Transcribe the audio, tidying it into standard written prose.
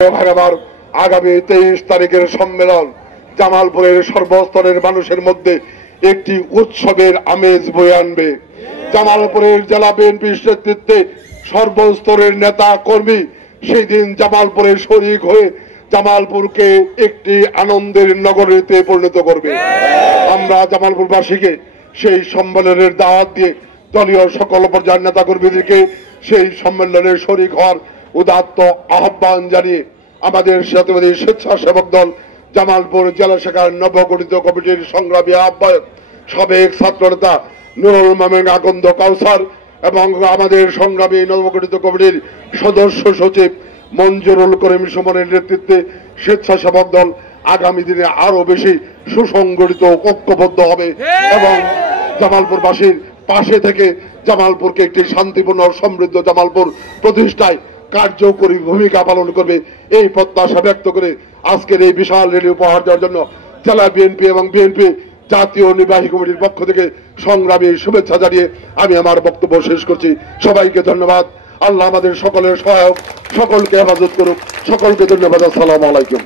ভাগাবার আগামী 23 তারিখের সম্মেলন জামালপুরের সর্বস্তরের মানুষের মধ্যে একটি উৎসবের আমেজ বয়ে আনবে। জামালপুরের জেলা বিএনপির নেতৃত্বে সর্বস্তরের নেতা কর্মী সেই দিন জামালপুরে শরীক হয়ে জামালপুরকে একটি আনন্দের নগরীতে পরিণত করবে। আমরা জামালপুরবাসীকে সেই সম্মেলনের দাওয়াত দিয়ে দলীয় সকল পর্যায়ের নেতা কর্মীদেরকে সেই সম্মেলনে শরীক হওয়ার উদাত্ত আহ্বান জানিয়ে আমাদের জাতীয়বাদী স্বেচ্ছাসেবক দল জামালপুর জেলা শাখার নবগঠিত কমিটির সংগ্রামী আহ্বায়ক সাবেক ছাত্রনেতা নুরুল মামিন আকন্দ কাউসার এবং আমাদের সংগ্রামী নবগঠিত কমিটির সদস্য সচিব মঞ্জুরুল করিম সুমনের নেতৃত্বে স্বেচ্ছাসেবক দল আগামী দিনে আরো বেশি সুসংগঠিত ঐক্যবদ্ধ হবে এবং জামালপুরবাসীর পাশে থেকে জামালপুরকে একটি শান্তিপূর্ণ সমৃদ্ধ জামালপুর প্রতিষ্ঠায় কার্যকরী ভূমিকা পালন করবে এই প্রত্যাশা ব্যক্ত করে আজকের এই বিশাল র্যালি উপহার দেওয়ার জন্য জেলা বিএনপি এবং বিএনপি জাতীয় নির্বাহী কমিটির পক্ষ থেকে সংগ্রামী শুভেচ্ছা জানিয়ে আমি আমার বক্তব্য শেষ করছি। সবাইকে ধন্যবাদ। আল্লাহ আমাদের সকলের সহায়ক, সকলকে হেফাজত করুক। সকলকে ধন্যবাদ। আসসালামু আলাইকুম।